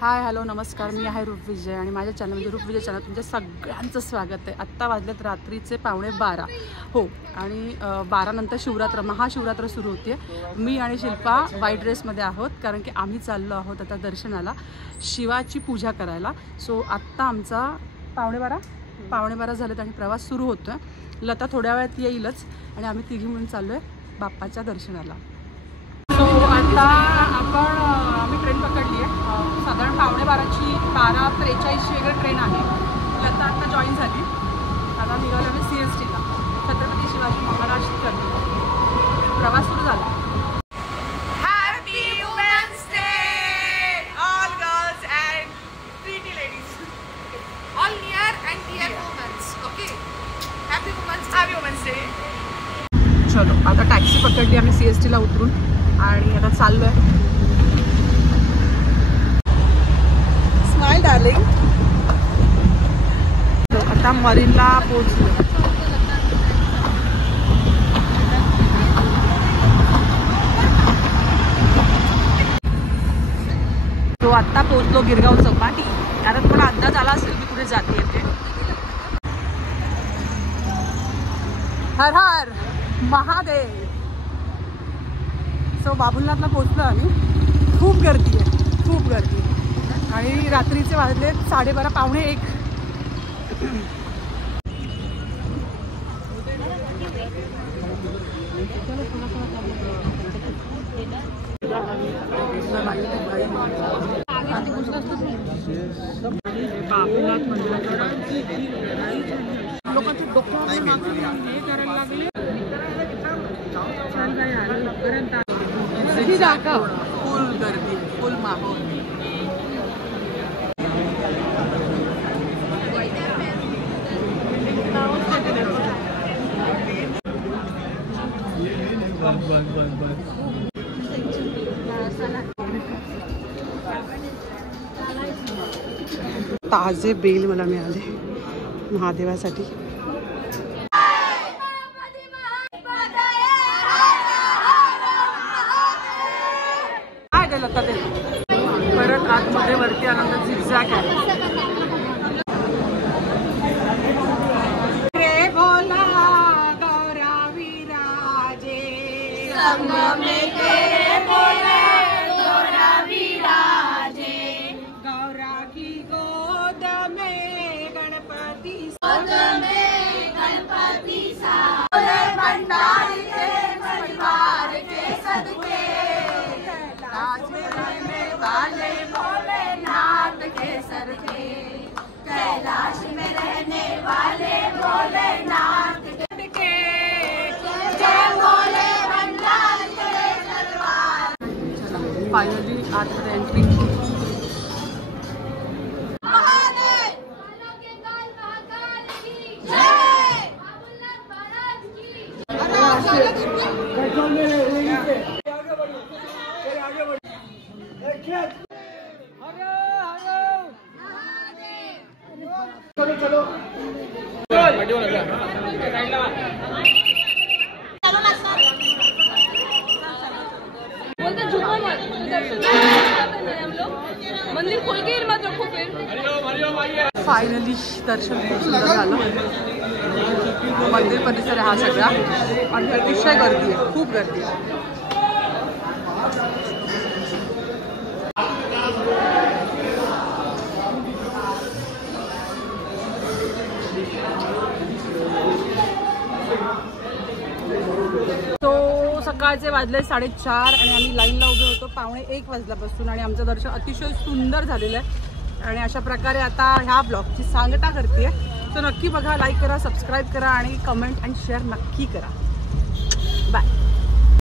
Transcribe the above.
Hi hello नमस्कार, मी आहे रूप विजय आणि माझ्या चॅनल म्हणजे रूप विजय चॅनल तुमच्या सगळ्यांचं स्वागत आहे। आत्ता वाजलेत रात्रीचे 12:15 हो, आणि 12 नंतर शिवरात्र महाशिवरात्र सुरू होते। मी आणि शिल्पा व्हाईट ड्रेसमध्ये आहोत कारण की आम्ही चाललो आहोत आता दर्शनाला, शिवाची पूजा करायला। सो आत्ता आमचा 12:15 झालेत आणि प्रवास सुरू होतो आहे। लता थोड्या वेळात येईलच आणि आम्ही तिघी म्हणून चाललो आहे बाप्पाच्या दर्शनाला। सो आता आम्ही ट्रेन पकडली आहे, साधारण 12:15ची 12:43 वगैरे ट्रेन आहे। लता आता जॉईन झाली, आता निघालो आम्ही CSTला, छत्रपती शिवाजी महाराज टर्मिनल। प्रवास सुरू झाला। Happy Women's Day, all girls and pretty ladies, all near and dear women. Okay, Happy Women's Day. चलो आता टॅक्सी पकडली आम्ही CSTला उतरून आणि आता चाललोय। Smile darling. आता मरीनला पोहोचलो। तो आता पोहोचलो गिरगाव चौपाटी। आता तुम्हाला अंदाज आला असेल की कुठे जाते ते। हर हर महादेव। सो बाबुलनाथला पोहोचलो आम्ही। खूप गर्दी आहे, खूप गर्दी आहे आणि रात्रीचे वाजले 12:30 पावणे 1। बाबुलनाथ मंदिराच्या लोकांचे डोकं हे करायला लागले। ही जागा फुल गर्दी, फुल माहोल। ताजे बेल मला मिळाले महादेवासाठी। परत आतमध्ये वरती आनंद झिगझॅग आहे। रे भोला गौरा विराजे संग में तेरे भोले गौरा विराजे, गौरा की गोद में गणपति सा भंडारी के परिवार के सदके वाले भोलेनाथ के सर के, कैलाश में रहने वाले भोलेनाथ के, जय भोले भंडारी के दरबार। फाइनली आतमध्ये एंट्री। मंदिर खोल के मत रखो फिर। फायनली दर्शन खूप सुंदर झालं। मंदिर परिसर हा सगळा आणि अतिशय गर्दी आहे, खूप गर्दी आहे। तो सकाळचे वाजले 4:30 आणि आम्ही लाईनला उभे होतो 12:45 वाजल्यापासून आणि आमचं दर्शन अतिशय सुंदर झालेलं आहे। आणि अशा प्रकारे आता ह्या ब्लॉगची सांगता करते। तर नक्की बघा, लाईक करा, सबस्क्राईब करा आणि कमेंट आणि शेअर नक्की करा। बाय।